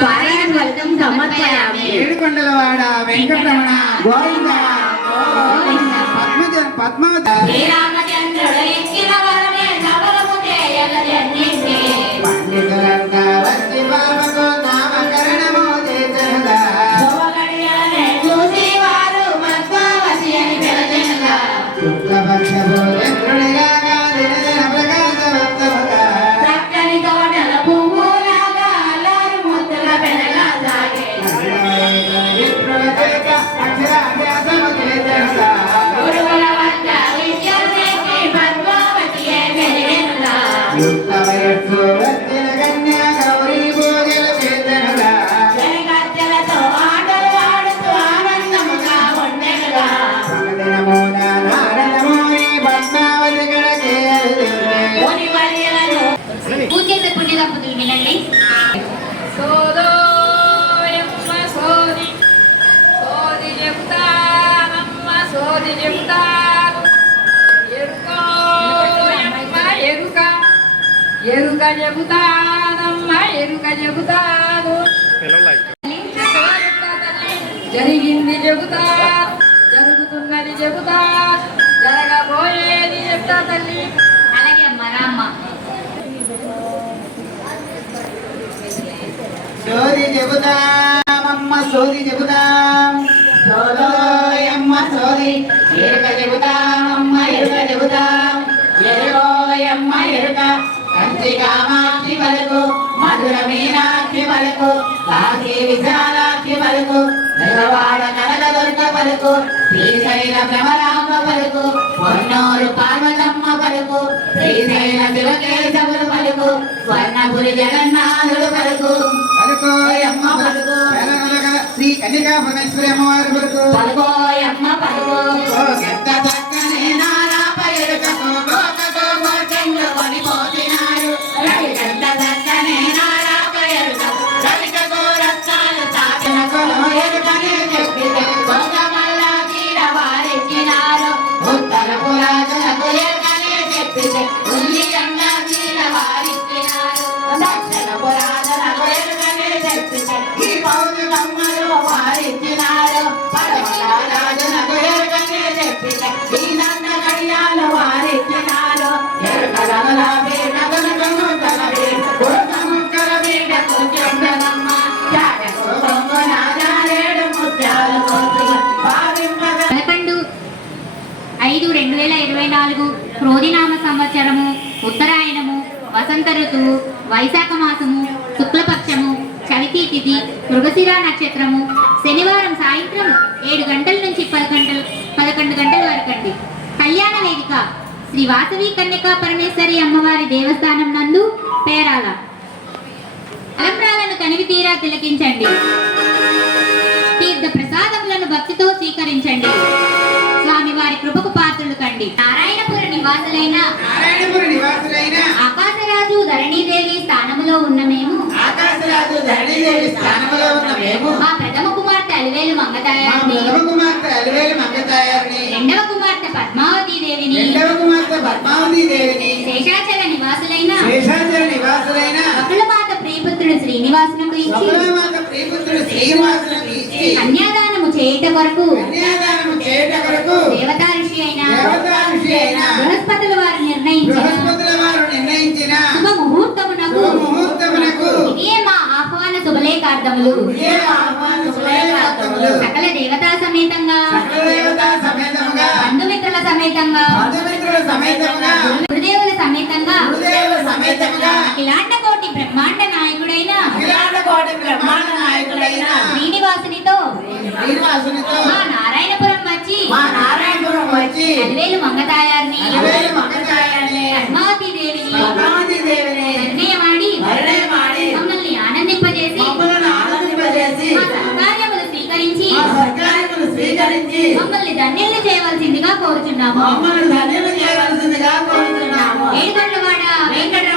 పారాయణ ఫలితము సమర్పయామి ఏడుకొండలవాడ వెంకటరమణ గోవింద పద్మావతి ఎరుక చెబుతానమ్మ ఎరుక చెబుతాను జరిగింది చెబుతాను జరుగుతున్నది చెబుతాను జరగబోయేది చెప్తా తల్లి. అలాగే అమ్మ రామ్మ. సోది చెబుతామమ్మ సోది చెబుతాం సోలోయమ్మ సోది ఎరుక చెబుతామమ్మ ఎరుక చెబుతాం ఎరుకోయమ్మ ఎరుక కంచి కామాక్షి వరకు మధుర మీనాక్షి వరకు కాశీ విశాలాక్షి వరకు నిలవాడ కనక దుర్గ వరకు శ్రీశైల భ్రమరాంబ వరకు పొన్నూరు పార్వతమ్మ వరకు శ్రీశైల శివకేశవులు వరకు స్వర్ణపురి జగన్నాథుడు వరకు పలుకోయమ్మ పలుకు శ్రీ కన్యకా పరమేశ్వరి అమ్మవారి వరకు పలుకోయమ్మ పలుకు చక్కని నారాప ఎరుకతో లోకతో మోచంలో పడిపోతినారు రవికంట చక్కని నారాప ఎరుకతో రవికతో రత్నాలు చాటిన కొలో ఎరుకనే చెప్పితే దొంగమల్ల తీర వారెక్కినారు ఉత్తర పురాజులకు ఎరుకనే చెప్పితే ఉల్లిగండ తీర వారెక్కినారు దక్షిణ పురాజులకు ఎరుకనే చెప్పితే ఈ పౌరులమ్మలు వారెక్కినారు పడమల రాజులకు ఎరుకనే చెప్పితే ఈ నంద గడియాలు వారెక్కినారు ఎరుకల వేట గనగను తలవే గురుముక్కల వేట కొంచెందనమ్మ జాగకు కొంగన జారేడు ముత్యాలు కొంచెం భావింపగ 11/5/2024 క్రోధినామ సంవత్సరము ఉత్తరాయణము వసంత ఋతువు వైశాఖ మాసము శుక్లపక్షము చవితి తిథి మృగశిర నక్షత్రము శనివారం సాయంత్రం 7 గంటల నుంచి 11 గంటల వరకు అండి. కళ్యాణ వేదిక శ్రీ వాసవి కన్యకా పరమేశ్వరి అమ్మవారి దేవస్థానం నందు పేరాల. అలంకారాలను కనివి తీరా తిలకించండి. తీర్థ ప్రసాదములను భక్తితో స్వీకరించండి. స్వామివారి కృపకు పాత్రులు కండి. నారాయణపుర నివాసులైన ఆకాశరాజు ధరణీదేవి స్థానములో ఉన్న మేము మా ప్రథమ కుమార్తె అలివేలు మంగతాయారిని రెండవ కుమార్తె పద్మావతి దేవిని శేషాచల నివాసులైన అఖిలమాత ప్రియపుత్రుడు శ్రీనివాసునకు ఇచ్చి కన్యాదానము చేయుట కొరకు దేవతా ఋషి అయిన బృహస్పతుల వారు నిర్ణయించిన శుభ ముహూర్తమునకు ఇదే మా ఆహ్వాన శుభలేఖార్థములు. సకల దేవతా సమేతంగా బంధుమిత్రుల సమేతంగా గురుదేవుల సమేతంగా ఇలాంటి కోటి బ్రహ్మాండ నాయకుడైన శ్రీనివాసునితో మా నారాయణపురం వచ్చి అలివేలు మంగతాయారిని పద్మావతి దేవిని నిర్ణయమాడి మమ్మల్ని ఆనందింపజేసి మా సత్కార్యములు స్వీకరించి మమ్మల్ని ధన్యులు చేయవలసిందిగా కోరుచున్నాము. ఏడుకొండలవాడ వెంకటరమణ